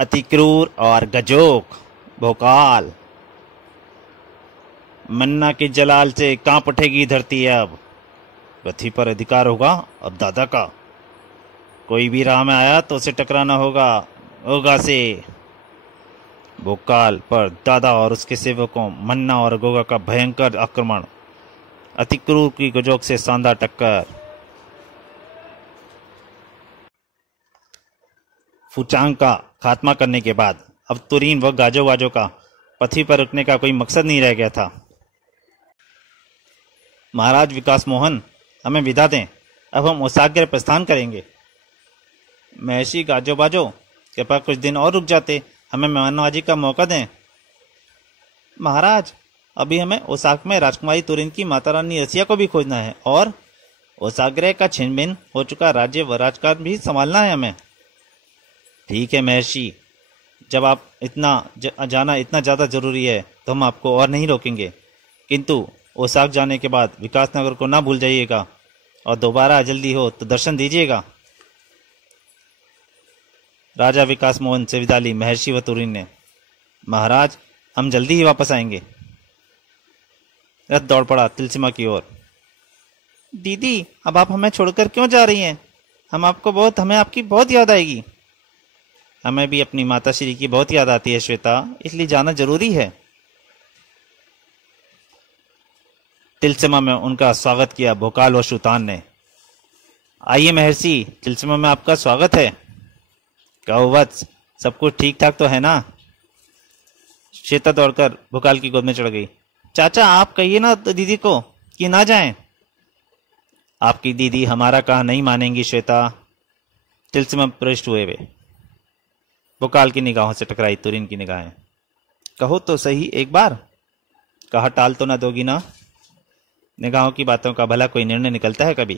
अति क्रूर और गजोक भोकाल। मन्ना के जलाल से कांप उठेगी धरती अब। पृथ्वी पर अधिकार होगा अब दादा का। कोई भी राह में आया तो उसे टकराना होगा गोगा से। भोकाल पर दादा और उसके सेवकों मन्ना और गोगा का भयंकर आक्रमण। अति क्रूर की गजोक से शानदार टक्कर। फुचांग का खात्मा करने के बाद अब तुरीन व गाजो वाजो का पृथ्वी पर रुकने का कोई मकसद नहीं रह गया था। महाराज विकास मोहन, हमें विदा दें, अब हम ओसाग्र प्रस्थान करेंगे। महर्षि गाजो बाजो, कृपया कुछ दिन और रुक जाते, हमें मेहमाननवाजी का मौका दें। महाराज, अभी हमें ओसाक में राजकुमारी तुरीन की माता रानी रसिया को भी खोजना है और ओसाग्रह का छिन्न भिन्न हो चुका राज्य व राजकाज भी संभालना है हमें। ठीक है महर्षि, जब आप जाना इतना ज़्यादा जरूरी है तो हम आपको और नहीं रोकेंगे, किंतु ओसाक जाने के बाद विकासनगर को ना भूल जाइएगा और दोबारा जल्दी हो तो दर्शन दीजिएगा। राजा विकास मोहन से विदा ली महर्षि व तुरीन ने। महाराज, हम जल्दी ही वापस आएंगे। रथ दौड़ पड़ा तिलसिमा की ओर। दीदी, अब आप हमें छोड़कर क्यों जा रही हैं? हमें आपकी बहुत याद आएगी। हमें भी अपनी माता श्री की बहुत याद आती है श्वेता, इसलिए जाना जरूरी है। तिलसिमा में उनका स्वागत किया भोकाल व शुतान ने। आइए महर्षि, तिलसिमा में आपका स्वागत है। कहो वत्स, सब कुछ ठीक ठाक तो है ना? श्वेता दौड़कर भोकाल की गोद में चढ़ गई। चाचा, आप कहिए ना तो दीदी को कि ना जाएं। आपकी दीदी हमारा कहा नहीं मानेंगी श्वेता। तिलसिमा प्रविष्ट हुए वे। भोकाल की निगाहों से टकराई तुरीन की निगाहें। कहो तो सही एक बार, कहा टाल तो ना दोगी ना? निगाहों की बातों का भला कोई निर्णय निकलता है कभी?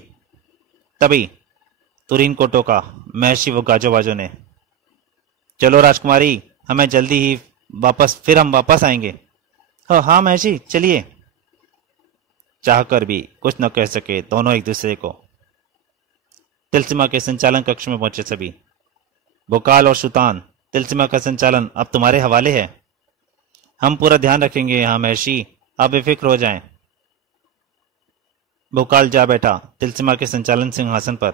तभी तुरीन को टोका महर्षि व गाजो वाजो ने। चलो राजकुमारी, हमें जल्दी ही हम वापस आएंगे। हाँ महर्षि, चलिए। चाहकर भी कुछ न कह सके दोनों एक दूसरे को। तिलसिमा के संचालन कक्ष में पहुंचे सभी। भोकाल और शुतान, तिलसिमा का संचालन अब तुम्हारे हवाले है। हम पूरा ध्यान रखेंगे यहाँ महर्षि, आप बेफिक्र हो जाएं। भोकाल जा बैठा तिलसिमा के संचालन सिंहासन पर।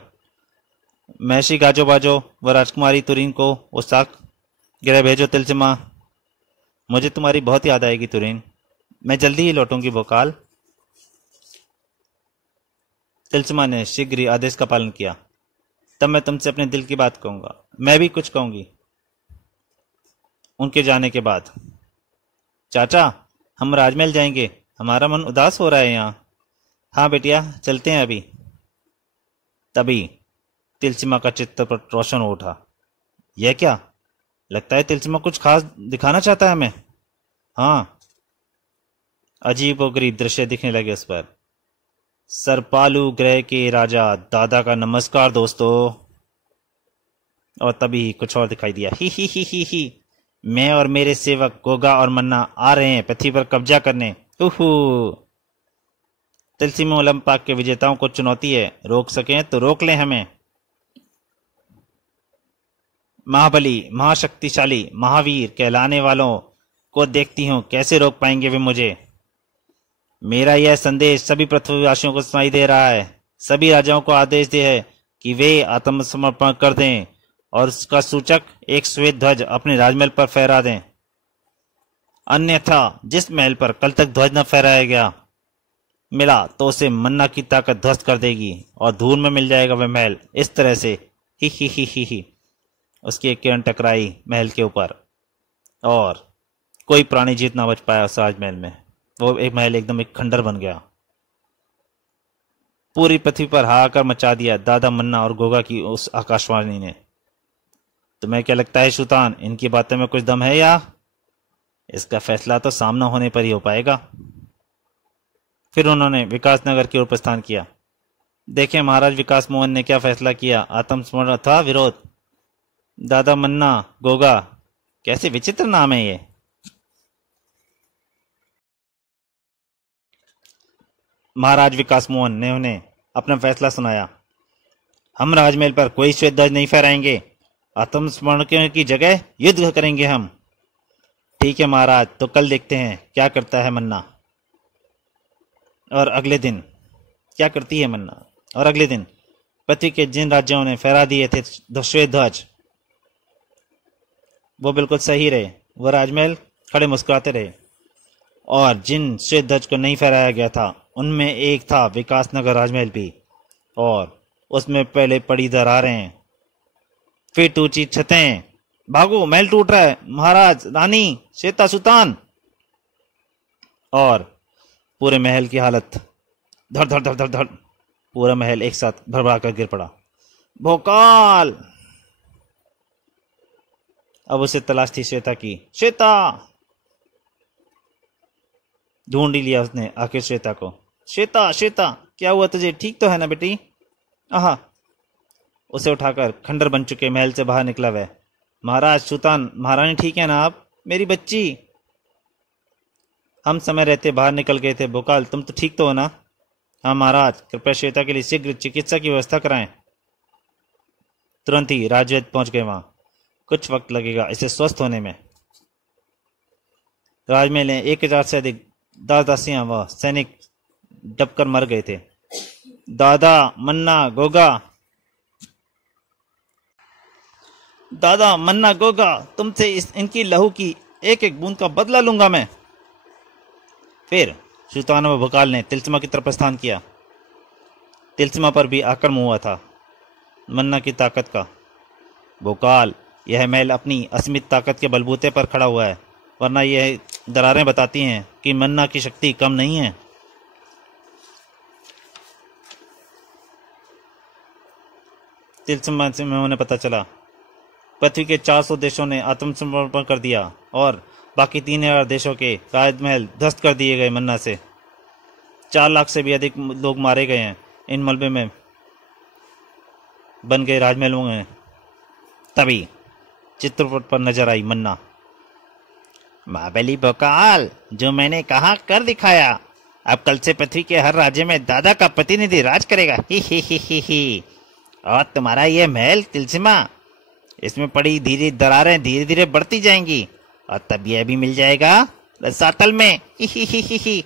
महर्षि गाजो बाजो व राजकुमारी तुरीन को ओसाक गृह भेजो। तिलसिमा, मुझे तुम्हारी बहुत याद आएगी तुरीन, मैं जल्दी ही लौटूंगी। भोकाल। तिलसिमा ने शीघ्र ही आदेश का पालन किया। तब मैं तुमसे अपने दिल की बात कहूंगा। मैं भी कुछ कहूंगी। उनके जाने के बाद, चाचा, हम राजमहल जाएंगे, हमारा मन उदास हो रहा है यहाँ। हाँ बेटिया, चलते हैं अभी। तभी तिलसिमा का चित्त पर रोशन हो उठा। यह क्या? लगता है तिलसिमा कुछ खास दिखाना चाहता है हमें। हाँ, अजीब व गरीब दृश्य दिखने लगे उस पर। सरपालू ग्रह के राजा दादा का नमस्कार दोस्तों। और तभी कुछ और दिखाई दिया। ही मैं और मेरे सेवक गोगा और मन्ना आ रहे हैं पृथ्वी पर कब्जा करने। तिलसिमा ओलंपाक के विजेताओं को चुनौती है, रोक सकें तो रोक लें हमें। महाबली, महाशक्तिशाली, महावीर कहलाने वालों को देखती हूं, कैसे रोक पाएंगे वे मुझे। मेरा यह संदेश सभी पृथ्वीवासियों को सुनाई दे रहा है। सभी राजाओं को आदेश दे है कि वे आत्मसमर्पण कर दें और उसका सूचक एक श्वेत ध्वज अपने राजमहल पर फहरा दें। अन्यथा जिस महल पर कल तक ध्वज न फहराया गया मिला तो उसे मन्ना की ताकत ध्वस्त कर देगी और धूल में मिल जाएगा वह महल। इस तरह से ही उसकी एक किरण टकराई महल के ऊपर और कोई प्राणी जीत ना बच पाया उस राजमहल में। वो एक महल एकदम एक खंडर बन गया। पूरी पृथ्वी पर हाहाकार मचा दिया दादा, मन्ना और गोगा की उस आकाशवाणी ने। तुम्हें क्या लगता है शुतान, इनकी बातों में कुछ दम है या? इसका फैसला तो सामना होने पर ही हो पाएगा। फिर उन्होंने विकासनगर की ओर प्रस्थान किया। देखें महाराज विकास मोहन ने क्या फैसला किया, आत्मसमर्पण अथवा विरोध। दादा, मन्ना, गोगा, कैसे विचित्र नाम है ये। महाराज विकास मोहन ने उन्हें अपना फैसला सुनाया। हम राजमहल पर कोई श्वेत ध्वज नहीं फहराएंगे आत्मस्मरण की जगह युद्ध करेंगे हम। ठीक है महाराज, तो कल देखते हैं क्या करता है मन्ना। और अगले दिन क्या करती है मन्ना। और अगले दिन पृथ्वी के जिन राज्यों ने फहरा दिए थे श्वेत ध्वज, वो बिल्कुल सही रहे। वो राजमहल खड़े मुस्कुराते रहे। और जिन श्वेत ध्वज को नहीं फहराया गया था उनमें एक था विकासनगर राजमहल भी। और उसमें पहले पड़ी दरारें, फिर ऊंची छतें। भागो, महल टूट रहा है, महाराज, रानी, श्वेता सुल्तान। और पूरे महल की हालत धड़ धड़ धड़ धड़ धड़। पूरा महल एक साथ भरभरा कर गिर पड़ा। भोकाल! अब उसे तलाश थी श्वेता की। श्वेता! ढूंढ ही लिया उसने आखिर श्वेता को। श्वेता, श्वेता, क्या हुआ तुझे? ठीक तो है ना बेटी? आहा! उसे उठाकर खंडर बन चुके महल से बाहर निकला वह। महाराज, सुल्तान, महारानी ठीक है ना आप? मेरी बच्ची! हम समय रहते बाहर निकल गए थे। भोकाल, तुम तो ठीक तो हो ना? हाँ महाराज, कृपया श्वेता के लिए शीघ्र चिकित्सा की व्यवस्था कराएं। तुरंत ही राजवैद्य पहुंच गए वहां। कुछ वक्त लगेगा इसे स्वस्थ होने में। राजमहल में 1000 से अधिक दास-दासियां व सैनिक दबकर मर गए थे। दादा, मन्ना, गोगा! दादा, मन्ना, गोगा, तुमसे इनकी लहू की एक एक बूंद का बदला लूंगा मैं। फिर सुल्तान व भोकाल ने तिलस्मा की तरफ प्रस्थान किया। तिलस्मा पर भी आक्रमण हुआ था मन्ना की ताकत का। भोकाल, यह महल अपनी असीमित ताकत के बलबूते पर खड़ा हुआ है, वरना यह दरारें बताती हैं कि मन्ना की शक्ति कम नहीं है। तिलस्मा से उन्हें पता चला पृथ्वी के 400 देशों ने आत्मसमर्पण कर दिया और बाकी 3000 देशों के राजमहल ध्वस्त कर दिए गए मन्ना से। 4 लाख से भी अधिक लोग मारे गए हैं इन मलबे में बन गए राजमहलों में। तभी चित्रपट पर नजर आई मन्ना। महाबली भोकाल, जो मैंने कहा कर दिखाया। अब कल से पृथ्वी के हर राज्य में दादा का प्रतिनिधि राज करेगा। ही। और तुम्हारा ये महल तिलस्मा, इसमें पड़ी धीरे दरारें धीरे धीरे बढ़ती जाएंगी और तब यह भी मिल जाएगा रसातल में। ही।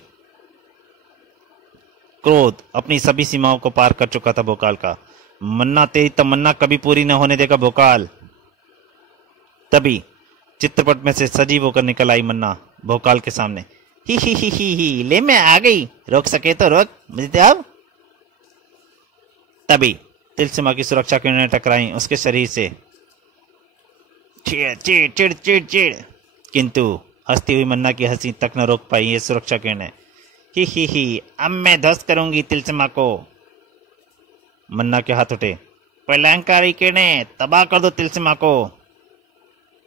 क्रोध अपनी सभी सीमाओं को पार कर चुका था भोकाल का। मन्ना, तेरी तमन्ना कभी पूरी न होने देगा भोकाल। तभी चित्रपट में से सजीव होकर निकल आई मन्ना भोकाल के सामने। ही, ले मैं आ गई, रोक सके तो रोक मुझे अब। तभी तिलस्मा की सुरक्षा किरणें टकराई उसके शरीर से। चिड़। किंतु हंसती हुई मन्ना की हंसी तक न रोक पाई ये सुरक्षा किरणें। ही, अब मैं ध्वस्त करूंगी तिलस्मा को। मन्ना के हाथ उठे। प्रलयंकारी किरणें, तबाह कर दो तिलस्मा को।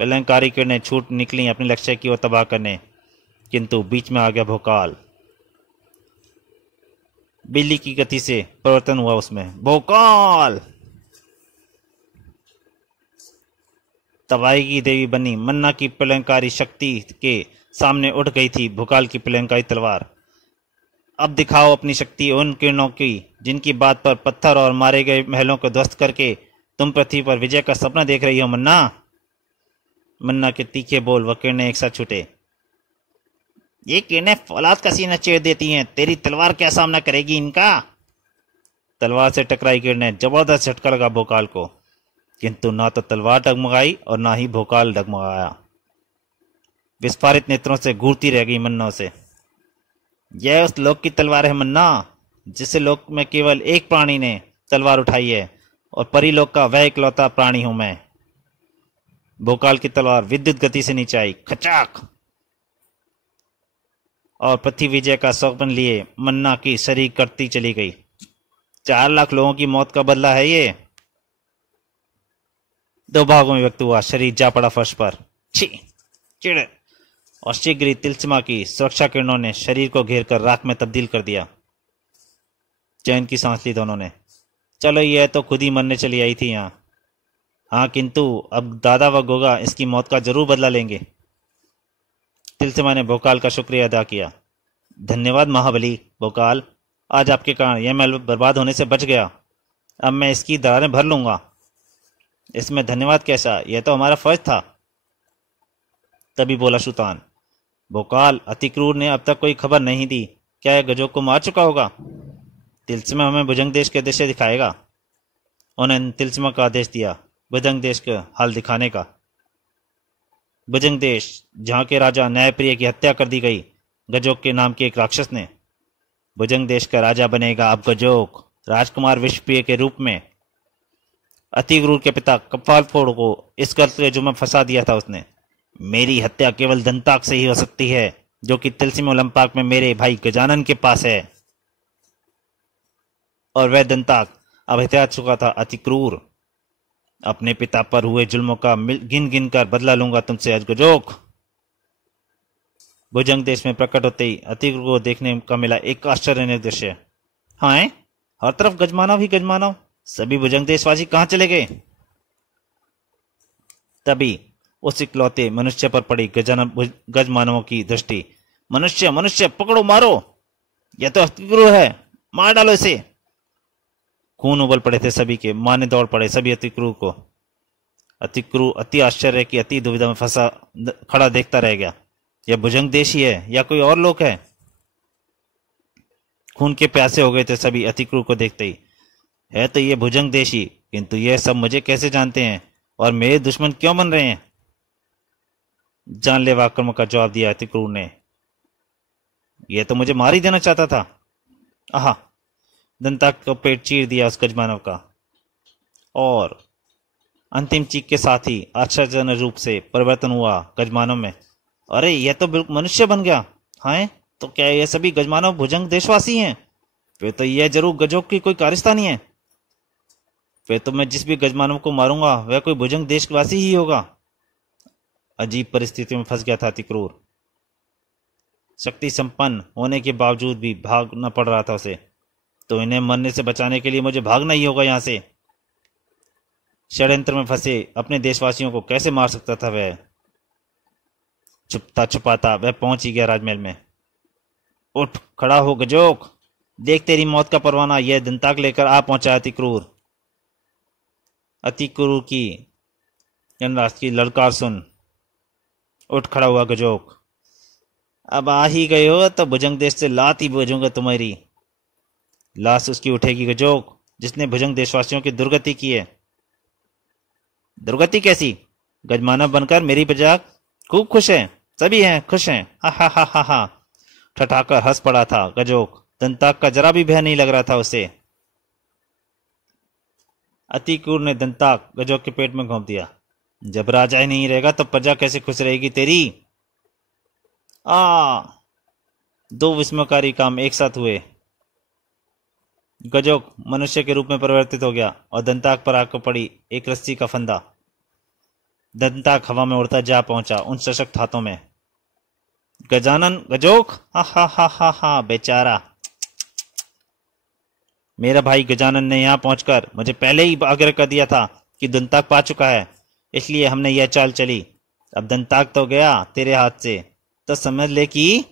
प्रलयंकारी किरणें छूट निकली अपने लक्ष्य की ओर तबाह करने, किंतु बीच में आ गया भोकाल। बिजली की गति से परिवर्तन हुआ उसमें। भोकाल तबाही की देवी बनी मन्ना की प्रलयंकारी शक्ति के सामने उठ गई थी भोकाल की प्रलयंकारी तलवार। अब दिखाओ अपनी शक्ति उन किरणों की जिनकी बात पर पत्थर और मारे गए महलों को ध्वस्त करके तुम पृथ्वी पर विजय का सपना देख रही हो मन्ना। मन्ना के तीखे बोल व किरणें एक साथ छूटे। ये किरणें फौलाद का सीना चीर देती हैं, तेरी तलवार क्या सामना करेगी इनका। तलवार से टकराई किरणें जबरदस्त झटका लगा भोकाल को, किंतु ना तो तलवार डगमगाई और ना ही भोकाल डगमगाया। विस्फारित नेत्रों से घूरती रह गई मन्ना उसे। यह उस लोक की तलवार है मन्ना, जिसे लोक में केवल एक प्राणी ने तलवार उठाई है, और परिलोक का वह इकलौता प्राणी हूं मैं। भोकाल की तलवार विद्युत गति से नीचे आई, खचाक, और पृथ्वी विजय का स्वप्न लिए मन्ना की शरीर कटती चली गई। 4 लाख लोगों की मौत का बदला है ये। 2 भागों में व्यक्त हुआ, शरीर जा पड़ा फर्श पर। चिड़, और शीघ्र ही तिलस्मा की सुरक्षा किरणों ने शरीर को घेर कर राख में तब्दील कर दिया। चैन की सांस ली दोनों ने। चलो, यह तो खुद ही मरने चली आई थी यहाँ। हाँ, किंतु अब दादा व गोगा इसकी मौत का जरूर बदला लेंगे। तिलस्मा ने भोकाल का शुक्रिया अदा किया। धन्यवाद महाबली भोकाल, आज आपके कारण यह महल बर्बाद होने से बच गया। अब मैं इसकी दरारें भर लूंगा। इसमें धन्यवाद कैसा, यह तो हमारा फर्ज था। तभी बोला सुल्तान, भोकाल, अति क्रूर ने अब तक कोई खबर नहीं दी। क्या यह गजोक को मार चुका होगा? तिलस्म हमें भुजंग देश के दृश्य दिखाएगा। उन्होंने तिलस्म का आदेश दिया भुजंग देश का हाल दिखाने का। भुजंग देश, जहां के राजा न्यायप्रिय की हत्या कर दी गई गजोक के नाम के एक राक्षस ने। भुजंग देश का राजा बनेगा अब गजोक, राजकुमार विश्वप्रिय के रूप में। अति क्रूर के पिता कपालफोड़ को इस गलत के जुर्म में फंसा दिया था उसने। मेरी हत्या केवल दंताक से ही हो सकती है, जो कि तिलस्म ओलंपाक में मेरे भाई गजानन के पास है। और वह दंताक अब हत्या चुका था। अति क्रूर, अपने पिता पर हुए जुल्मों का गिन गिन कर बदला लूंगा तुमसे आज गजोक। भुजंग देश में प्रकट होते ही अति क्रूर को देखने का मिला एक आश्चर्यजनक दृश्य। हाँ, हर तरफ गजमानव ही गजमानव। सभी भुजंग देशवासी कहां चले गए? तभी उस इकलौते मनुष्य पर पड़ी गजमानवों की दृष्टि। मनुष्य, मनुष्य, पकड़ो, मारो, यह तो अति क्रूर है, मार डालो इसे। खून उबल पड़े थे सभी के, मारने दौड़ पड़े सभी अति क्रूर को। अति क्रूर अति आश्चर्य की अति दुविधा में फंसा खड़ा देखता रह गया। यह भुजंग देश ही है या कोई और लोग है? खून के प्यासे हो गए थे सभी अति क्रूर को देखते ही। है तो ये भुजंग देशी, किंतु यह सब मुझे कैसे जानते हैं और मेरे दुश्मन क्यों बन रहे हैं? जानलेवा आक्रमण का जवाब दिया अति क्रूर ने। यह तो मुझे मार ही देना चाहता था। आहा, दंताक को पेट चीर दिया उस गजमानव का, और अंतिम चीख के साथ ही आश्चर्यजनक रूप से परिवर्तन हुआ गजमानव में। अरे, यह तो बिल्कुल मनुष्य बन गया। हाँ, तो क्या ये सभी गजमानव भुजंग देशवासी हैं? फिर तो यह जरूर गजोक की कोई कारस्तानी है। फिर तो मैं जिस भी गजमानव को मारूंगा वह कोई भुजंग देशवासी ही होगा। अजीब परिस्थिति में फंस गया था अति क्रूर। शक्ति संपन्न होने के बावजूद भी भागना पड़ रहा था उसे। तो इन्हें मरने से बचाने के लिए मुझे भागना ही होगा यहां से। षड्यंत्र में फंसे अपने देशवासियों को कैसे मार सकता था वह? छुपता छुपाता वह पहुंच ही गया राजमहल में। उठ खड़ा हो गजोक, देख तेरी मौत का परवाना यह दंताक लेकर आ पहुंचा अति क्रूर। अति क्रूर की यमराज की ललकार सुन उठ खड़ा हुआ गजोक। अब आ ही गए हो तो भुजंग देश से लात ही भेजूंगा तुम्हारी। लाश उसकी उठेगी गजोक जिसने भुजंग देशवासियों की दुर्गति की है। दुर्गति कैसी? गजमानव बनकर मेरी बजाय खूब खुश है, सभी हैं खुश हैं। हा हा हा हा हा, ठठाकर हंस पड़ा था गजोक। दंताक का जरा भी भय नहीं लग रहा था उसे। अति क्रूर ने दंताक गजोक के पेट में घोंप दिया। जब राजा ही नहीं रहेगा तो प्रजा कैसे खुश रहेगी तेरी? दो विस्मयकारी काम एक साथ हुए। गजोक मनुष्य के रूप में परिवर्तित हो गया और दंताक पर आकर पड़ी एक रस्सी का फंदा। दंताक हवा में उड़ता जा पहुंचा उन सशक्त हाथों में। गजानन, गजोक, हा हा हा हा हा, बेचारा मेरा भाई गजानन ने यहां पहुंचकर मुझे पहले ही आग्रह कर दिया था कि दंताक पा चुका है, इसलिए हमने यह चाल चली। अब दंताक तो गया तेरे हाथ से, तो समझ ले कि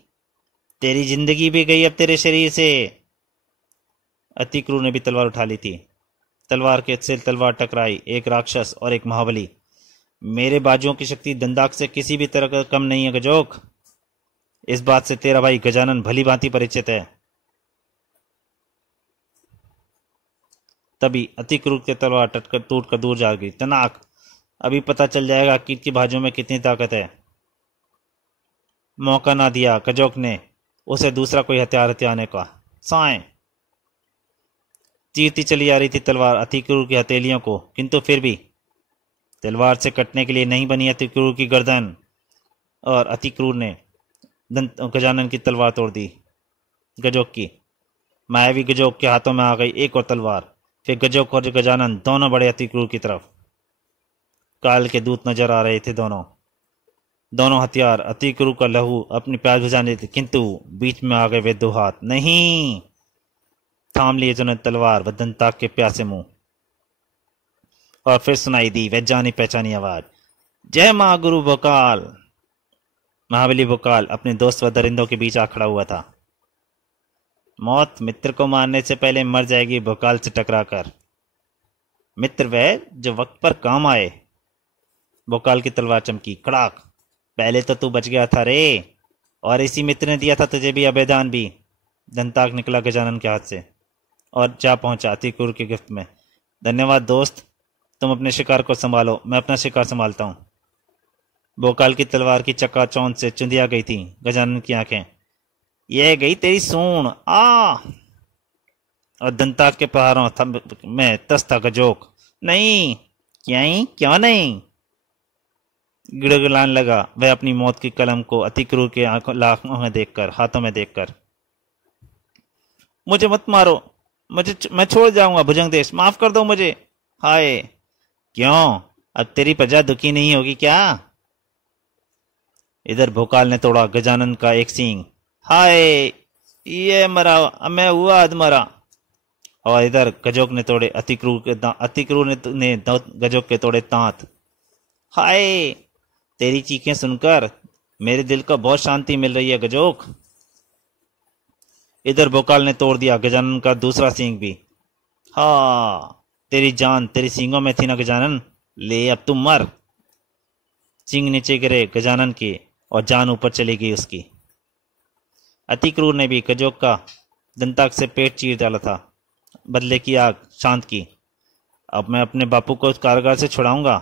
तेरी जिंदगी भी गई अब तेरे शरीर से। अति क्रूर ने भी तलवार उठा ली थी। तलवार के से तलवार टकराई एक राक्षस और एक महाबली। मेरे बाजुओं की शक्ति दंताक से किसी भी तरह का कम नहीं है गजोक। इस बात से तेरा भाई गजानन भली भांति परिचित है। तभी अति क्रूर के तलवार टटकर टूट कर दूर जा गई। तनाक, अभी पता चल जाएगा कि इसकी बाजुओं में कितनी ताकत है। मौका ना दिया गजोक ने उसे दूसरा कोई हथियार हथियाने का। साएं चीरती चली आ रही थी तलवार अति क्रूर की हथेलियों को, किंतु फिर भी तलवार से कटने के लिए नहीं बनी अति क्रूर की गर्दन। और अति क्रूर ने गजानन की तलवार तोड़ दी। गजोक की मायावी गजोक के हाथों में आ गई एक और तलवार। फिर गजोक और गजानन दोनों बड़े अति क्रूर की तरफ। काल के दूत नजर आ रहे थे। दोनों हथियार अति क्रूर का लहू अपनी प्यास बुझाने थे, किंतु बीच में आ गए वे दो हाथ। नहीं, थाम लिए उन्होंने तलवार व दंताक के प्यासे मुंह। और फिर सुनाई दी वह जानी पहचानी आवाज, जय मां गुरु भोकाल। महाबली भोकाल अपने दोस्त व दरिंदों के बीच आ खड़ा हुआ था। मौत मित्र को मारने से पहले मर जाएगी भोकाल से टकराकर। मित्र वह जो वक्त पर काम आए। भोकाल की तलवार चमकी, कड़ाक। पहले तो तू बच गया था रे, और इसी मित्र ने दिया था तुझे भी अभेदान भी। दंताक निकला गजानन के हाथ से और जा पहुंचा अतिक्रूर की गिफ्ट में। धन्यवाद दोस्त, तुम अपने शिकार को संभालो, मैं अपना शिकार संभालता हूं। भोकाल की तलवार की चकाचौंध से चुंधिया गई थी गजानन की आंखें। यह गई तेरी सूंड आ। और दंताक के पहाड़ों में तस था गजोक। नहीं, क्यों नहीं, गिड़गिड़ाने लगा वह अपनी मौत की कलम को अतिक्रूर के आंखों में देखकर, हाथों में देखकर। मुझे मत मारो, मैं छोड़ जाऊंगा भुजंगदेश, माफ कर दो मुझे। हाय, क्यों, अब तेरी प्रजा दुखी नहीं होगी क्या? इधर भोकाल ने तोड़ा गजानन का एक सींग। हाय, ये मरा, मैं हुआ अधमरा। और इधर गजोक ने तोड़े अतिक्रूर ने गजोक के तोड़े दांत। हाय, तेरी चीखें सुनकर मेरे दिल को बहुत शांति मिल रही है गजोक। इधर भोकाल ने तोड़ दिया गजानन का दूसरा सींग भी। हाँ, तेरी जान तेरी सींगों में थी ना गजानन, ले अब तुम मर। सींग नीचे गिरे गजानन के और जान ऊपर चली गई उसकी। अतिक्रूर ने भी गजोक का दंताक से पेट चीर डाला था। बदले की आग शांत की। अब मैं अपने बापू को उस कारागार से छुड़ाऊंगा।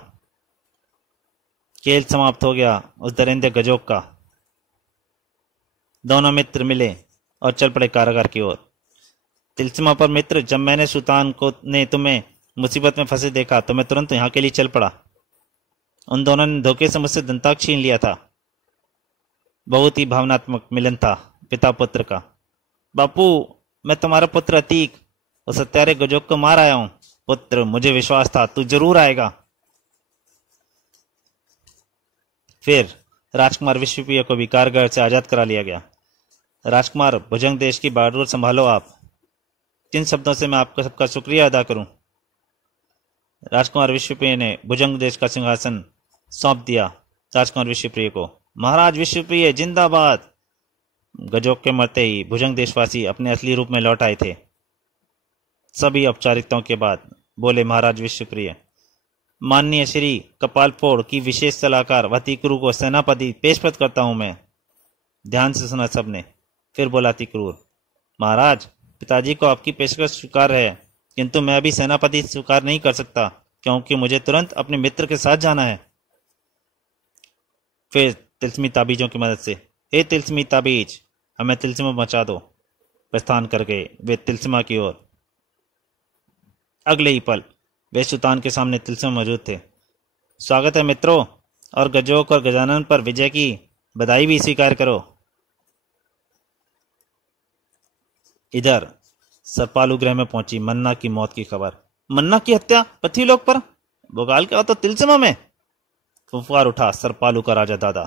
खेल समाप्त हो गया उस दरिंदे गजोक का। दोनों मित्र मिले और चल पड़े कारागार की ओर। तिलस्मा पर मित्र, जब मैंने सुल्तान को ने तुम्हें मुसीबत में फंसे देखा तो मैं तुरंत यहाँ के लिए चल पड़ा। उन दोनों ने धोखे से मुझसे दंताक छीन लिया था। बहुत ही भावनात्मक मिलन था पिता पुत्र का। बापू, मैं तुम्हारा पुत्र अतीक उस हत्यारे गजोक को मार आया हूं। पुत्र, मुझे विश्वास था तू जरूर आएगा। फिर राजकुमार विश्वप्रिय को भी कारागार से आजाद करा लिया गया। राजकुमार, भुजंग देश की बहादुर संभालो आप। किन शब्दों से मैं आपका सबका शुक्रिया अदा करूं? राजकुमार विश्वप्रिय ने भुजंग देश का सिंहासन सौंप दिया राजकुमार विश्वप्रिय को। महाराज विश्वप्रिय जिंदाबाद। गजोक के मरते ही भुजंग देशवासी अपने असली रूप में लौट आए थे। सभी औपचारिकताओं के बाद बोले महाराज विश्वप्रिय, माननीय श्री कपालफोड़ की विशेष सलाहकार अतिक्रूर को सेनापति पेशपत करता हूं मैं। ध्यान से सुना सबने। फिर बोला अतिक्रूर, महाराज, पिताजी को आपकी पेशकश स्वीकार है, किंतु मैं अभी सेनापति स्वीकार नहीं कर सकता क्योंकि मुझे तुरंत अपने मित्र के साथ जाना है। फिर तिलस्मी ताबीजों की मदद से, हे तिलस्मी ताबीज, हमें तिलस्मा बचा दो। प्रस्थान कर गए वे तिलस्मा की ओर। अगले ही पल वे सुल्तान के सामने तिलस्मा मौजूद थे। स्वागत है मित्रों, और गजोक और गजानन पर विजय की बधाई भी स्वीकार करो। इधर सरपालू ग्रह में पहुंची मन्ना की मौत की खबर। मन्ना की हत्या पृथ्वीलोक पर, भोकाल का तो तिलस्मा में। फुफकार उठा सरपालू का राजा दादा।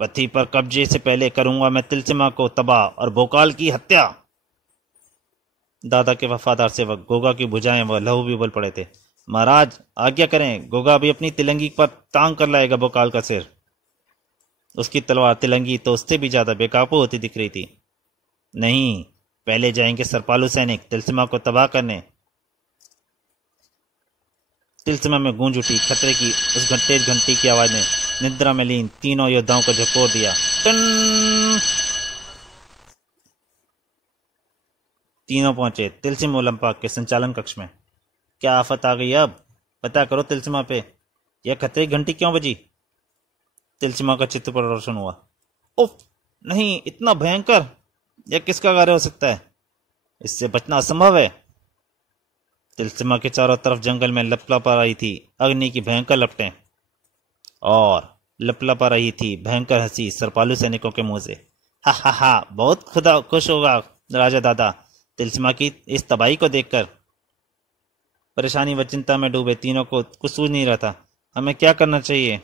पृथ्वी पर कब्जे से पहले करूंगा मैं तिलस्मा को तबाह और भोकाल की हत्या। दादा के वफादार सेवक गोगा की भुजाएं व लहू भी उबल पड़े थे। महाराज, आज्ञा करें, गोगा भी अपनी तिलंगी पर तांग कर लाएगा भोकाल का सिर। उसकी तलवार तिलंगी तो उससे भी ज्यादा बेकाबू होती दिख रही थी। नहीं, पहले जाएंगे सरपालू सैनिक तिलस्मा को तबाह करने। तिलस्मा में गूंज उठी खतरे की उस तेज घंटी की आवाज ने निद्रा में लीन तीनों योद्धाओं को झकोर दिया। टन! तीनों पहुंचे तिलस्म ओलंपा के संचालन कक्ष में। क्या आफत आ गई अब? पता करो तिलस्मा पे, यह खतरे की घंटी क्यों बजी? तिलस्मा का चित्त पर रोशन हुआ। उफ, नहीं, इतना भयंकर, यह किसका कार्य हो सकता है? इससे बचना असंभव है। तिलस्मा के चारों तरफ जंगल में लपलपा रही थी अग्नि की भयंकर लपटें, और लपलपा रही थी भयंकर हंसी सरपालू सैनिकों के मुंह से। हा हा हा, बहुत खुदा खुश होगा राजा दादा तिलस्मा की इस तबाही को देखकर। परेशानी व चिंता में डूबे तीनों को कुछ सूझ नहीं रहा था। हमें क्या करना चाहिए?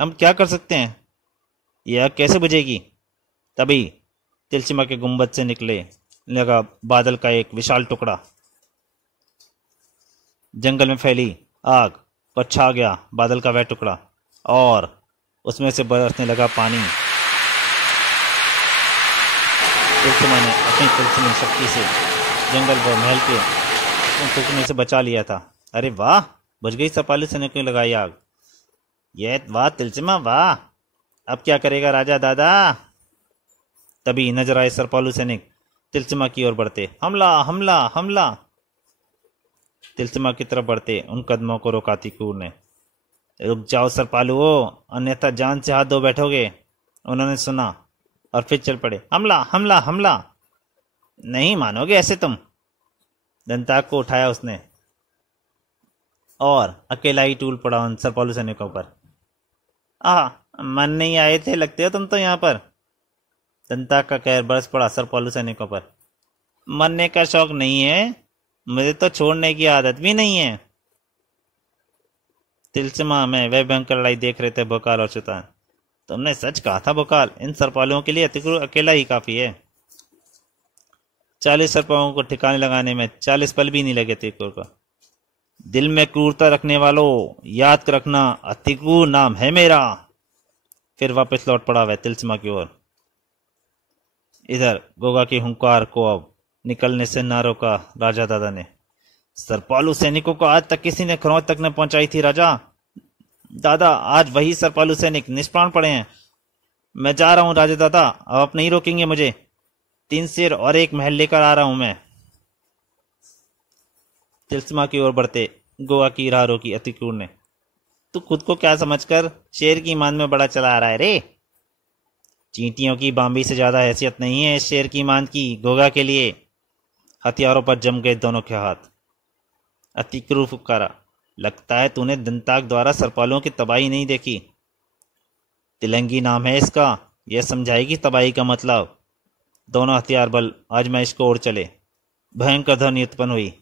हम क्या कर सकते हैं? यह कैसे बुझेगी? तभी तिलस्मा के गुंबद से निकले लगा बादल का एक विशाल टुकड़ा। जंगल में फैली आग पर छा गया बादल का वह टुकड़ा, और उसमें से बरसने लगा पानी। तिलस्मा ने अपनी तिलस्मी शक्ति से जंगल व महल के टूटने से बचा लिया था। अरे वाह, बुझ गई सरपालू सैनिक ने लगाई आग। ये वाह तिलस्मा वाह, अब क्या करेगा राजा दादा। तभी नजर आए सरपालू सैनिक तिलस्मा की ओर बढ़ते। हमला हमला हमला। तिलस्मा की तरफ बढ़ते उन कदमों को रोका अतिक्रूर ने। रुक जाओ सरपालुओ, अन्यथा जान से हाथ धो बैठोगे। उन्होंने सुना और फिर चल पड़े। हमला हमला हमला। नहीं मानोगे ऐसे तुम। दंताक को उठाया उसने और अकेला ही टूल पड़ा उन सरपालू सैनिकों पर। मन नहीं आए थे लगते हो तुम तो यहाँ पर। दंताक का कहर बरस पड़ा सरपालू सैनिकों पर। मरने का शौक नहीं है मुझे, तो छोड़ने की आदत भी नहीं है। तिलस्मा में वह भयंकर लड़ाई देख रहे थे भोकाल और शैतान। तुमने सच कहा था भोकाल, इन सरपालुओं के लिए अतिक्रूर अकेला ही काफी है। 40 सरपालों को ठिकाने लगाने में 40 पल भी नहीं लगे अतिक्रूर को। दिल में क्रूरता रखने वालों, याद रखना अतिक्रूर नाम है मेरा। फिर वापस लौट पड़ा वह तिलस्मा की ओर। इधर गोगा की हुंकार को अब निकलने से ना रोका राजा दादा ने। सरपालू सैनिकों को आज तक किसी ने खरोंच तक न पहुंचाई थी राजा दादा, आज वही सरपालू सैनिक निष्प्राण पड़े हैं। मैं जा रहा हूं राजा दादा, अब आप नहीं रोकेंगे मुझे। 3 सिर और 1 महल लेकर आ रहा हूं मैं। तिलस्मा की ओर बढ़ते गोवा की राह रोकी अतिक्रूर ने। तू खुद को क्या समझकर शेर की मान में बड़ा चला आ रहा है रे। चींटियों की बांबी से ज्यादा हैसियत नहीं है इस शेर की मान की गोगा के लिए। हथियारों पर जम गए दोनों के हाथ। अतिक्रूर फुफकारा, लगता है तूने दंताक द्वारा सरपालों की तबाही नहीं देखी। तिलंगी नाम है इसका, यह समझाएगी तबाही का मतलब। दोनों हथियार बल आजमाइश को ओर चले। भयंकर ध्वनि उत्पन्न हुई।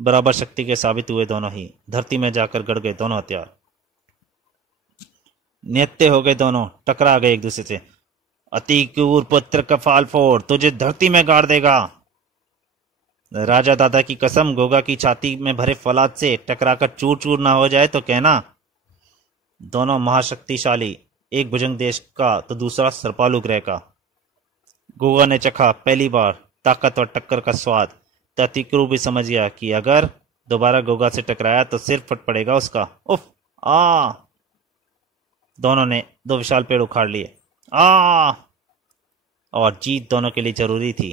बराबर शक्ति के साबित हुए दोनों ही। धरती में जाकर गड़ गए दोनों हथियार। निहत्ते हो गए दोनों, टकरा गए एक दूसरे से। अतिक्रूर पुत्र कफाल फोड़, तुझे धरती में गाड़ देगा। राजा दादा की कसम, गोगा की छाती में भरे फौलाद से टकराकर चूर चूर ना हो जाए तो कहना। दोनों महाशक्तिशाली, एक भुजंग देश का तो दूसरा सरपालू ग्रह का। गोगा ने चखा पहली बार ताकतवर टक्कर का स्वाद, तो अतिक्रूर भी समझ गया कि अगर दोबारा गोगा से टकराया तो सिर फट पड़ेगा उसका। उफ आ। दोनों ने 2 विशाल पेड़ उखाड़ लिए। और जीत दोनों के लिए जरूरी थी।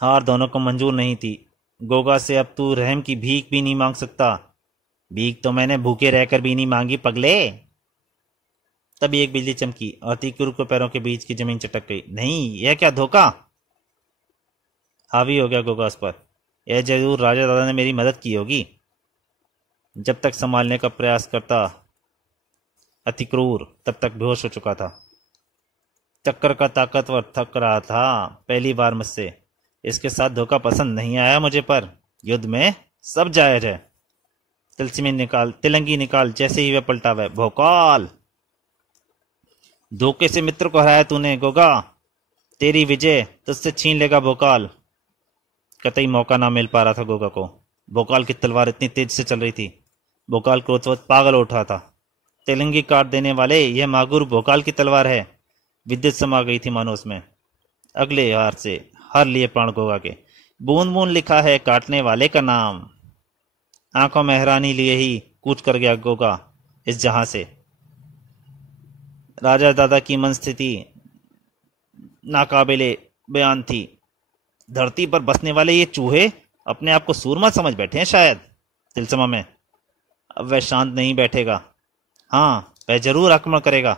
हार दोनों को मंजूर नहीं थी। गोगा से अब तू रहम की भीख भी नहीं मांग सकता। भीख तो मैंने भूखे रहकर भी नहीं मांगी पगले। तभी एक बिजली चमकी और अतिक्रूर को पैरों के बीच की जमीन चटक गई। नहीं, यह क्या धोखा। हावी हो गया गोगा उस पर। यह जरूर राजा दादा ने मेरी मदद की होगी। जब तक संभालने का प्रयास करता अतिक्रूर तब तक बेहोश हो चुका था। टक्कर का ताकतवर थक रहा था पहली बार मुझसे। इसके साथ धोखा पसंद नहीं आया मुझे, पर युद्ध में सब जायज है। तिलंगी निकाल जैसे ही वह पलटा वह भोकाल। धोखे से मित्र को हराया तूने गोगा, तेरी विजय तुझसे छीन लेगा भोकाल। कतई मौका ना मिल पा रहा था गोगा को। भोकाल की तलवार इतनी तेज से चल रही थी। भोकाल क्रोधवश पागल उठा था। तिलंगी काट देने वाले, यह मागुर भोकाल की तलवार है। विद्युत समा गई थी मानो उसमें। अगले हार से हर लिए प्राण गोगा के। बूंद बूंद लिखा है काटने वाले का नाम। आंखों में हैरानी लिए ही कूच कर गया गोगा इस जहां से। राजा दादा की मन स्थिति नाकाबिले बयान थी। धरती पर बसने वाले ये चूहे अपने आप को सूरमा समझ बैठे हैं शायद तिलस्मा में। अब वह शांत नहीं बैठेगा। हाँ, वह जरूर आक्रमण करेगा।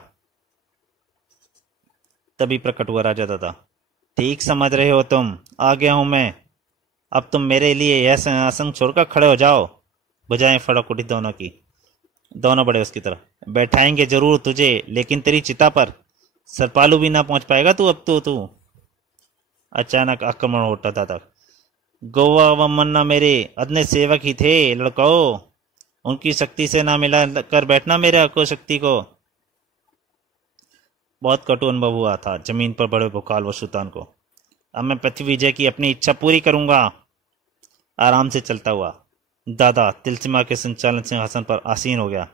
तभी प्रकट हुआ राजा दादा। ठीक समझ रहे हो तुम, आ गया हूं मैं। अब तुम मेरे लिए यह सिंहासन छोड़कर खड़े हो जाओ। बुझाएं फड़क उठी दोनों की। दोनों बड़े उसकी तरफ। बैठाएंगे जरूर तुझे, लेकिन तेरी चिता पर सरपालू भी ना पहुंच पाएगा तू अब तो तू। अचानक आक्रमण उठा दादा। गोवा व मन्ना मेरे अदने सेवक ही थे लड़काओ। उनकी शक्ति से ना मिला कर बैठना मेरे को शक्ति को। बहुत कटु अनुभव हुआ था जमीन पर बड़े भोकाल व शैतान को। अब मैं पृथ्वी विजय की अपनी इच्छा पूरी करूंगा। आराम से चलता हुआ दादा तिलस्मा के संचालन सिंहासन पर आसीन हो गया।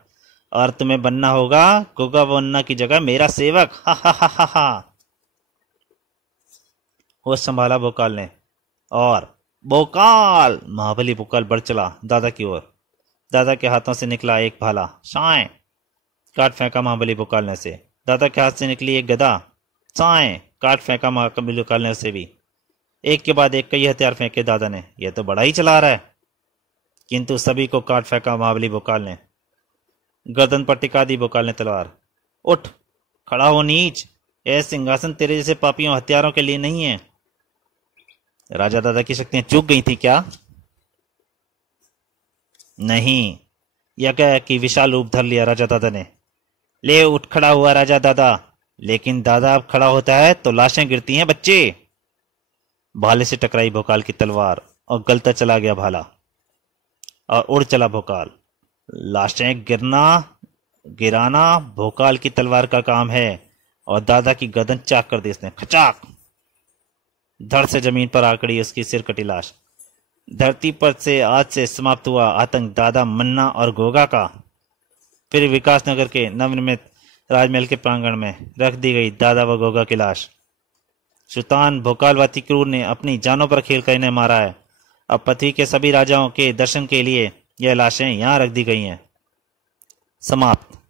और तुम्हें बनना होगा गोगा वन्ना की जगह मेरा सेवक। हा हा हा हा हा। होश संभाला भोकाल ने और भोकाल! महाबली भोकाल बढ़ चला दादा की ओर। दादा के हाथों से निकला एक भाला। शाएं! काट फेंका महाबली भोकाल ने उसे। दादा के हाथ से निकली एक गदा। चाएं! काट फेंका महाबली भोकाल ने उसे भी। एक के बाद एक कई हथियार फेंके दादा ने। यह तो बड़ा ही चला रहा है। किंतु सभी को काट फेंका महाबली भोकाल ने। गर्दन पर टिका दी भोकाल ने तलवार। उठ, खड़ा हो नीच! यह सिंहासन तेरे जैसे पापियों हथियारों के लिए नहीं है। राजा दादा की शक्तियां चूक गई थी क्या? नहीं, यज्ञ की विशाल रूप धर लिया राजा दादा ने। ले उठ खड़ा हुआ राजा दादा। लेकिन दादा अब खड़ा होता है तो लाशें गिरती हैं बच्चे। भाले से टकराई भोकाल की तलवार और गलता चला गया भाला और उड़ चला भोकाल। लाशें गिराना भोकाल की तलवार का काम है और दादा की गर्दन चाक कर दी इसने। खचाक! धड़ से जमीन पर आकड़ी उसकी सिर कटी लाश। धरती पर से आज से समाप्त हुआ आतंक दादा मन्ना और गोगा का। फिर विकासनगर के नवनिर्मित राजमहल के प्रांगण में रख दी गई दादा व गोगा की लाश। सुल्तान भोकालवाती क्रूर ने अपनी जानों पर खेल कर इन्हें मारा है। अब पृथ्वी के सभी राजाओं के दर्शन के लिए यह लाशें यहां रख दी गई हैं। समाप्त।